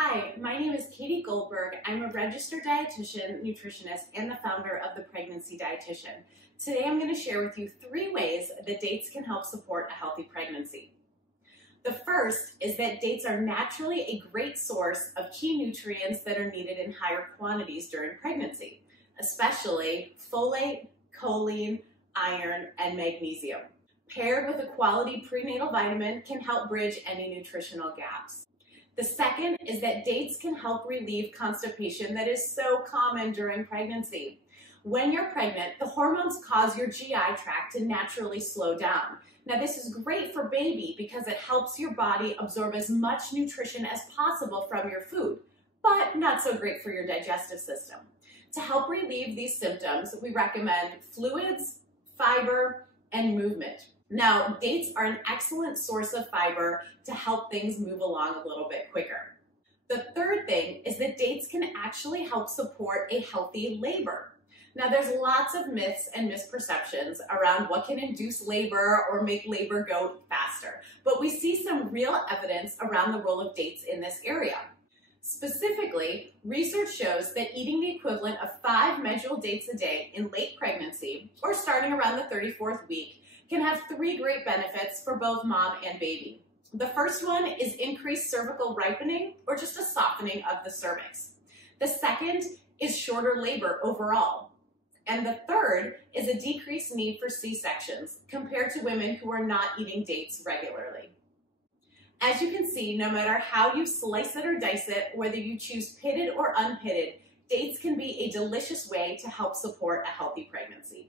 Hi, my name is Katie Goldberg. I'm a registered dietitian, nutritionist, and the founder of the Pregnancy Dietitian. Today I'm going to share with you 3 ways that dates can help support a healthy pregnancy. The first is that dates are naturally a great source of key nutrients that are needed in higher quantities during pregnancy, especially folate, choline, iron, and magnesium. Paired with a quality prenatal vitamin can help bridge any nutritional gaps. The second is that dates can help relieve constipation that is so common during pregnancy. When you're pregnant, the hormones cause your GI tract to naturally slow down. Now, this is great for baby because it helps your body absorb as much nutrition as possible from your food, but not so great for your digestive system. To help relieve these symptoms, we recommend fluids, fiber, and movement. Now, dates are an excellent source of fiber to help things move along a little bit quicker. The third thing is that dates can actually help support a healthy labor. Now, there's lots of myths and misperceptions around what can induce labor or make labor go faster, but we see some real evidence around the role of dates in this area. Specifically, research shows that eating the equivalent of 5 medjool dates a day in late pregnancy, or starting around the 34th week, can have 3 great benefits for both mom and baby. The first one is increased cervical ripening, or just a softening of the cervix. The second is shorter labor overall. And the third is a decreased need for C-sections compared to women who are not eating dates regularly. As you can see, no matter how you slice it or dice it, whether you choose pitted or unpitted, dates can be a delicious way to help support a healthy pregnancy.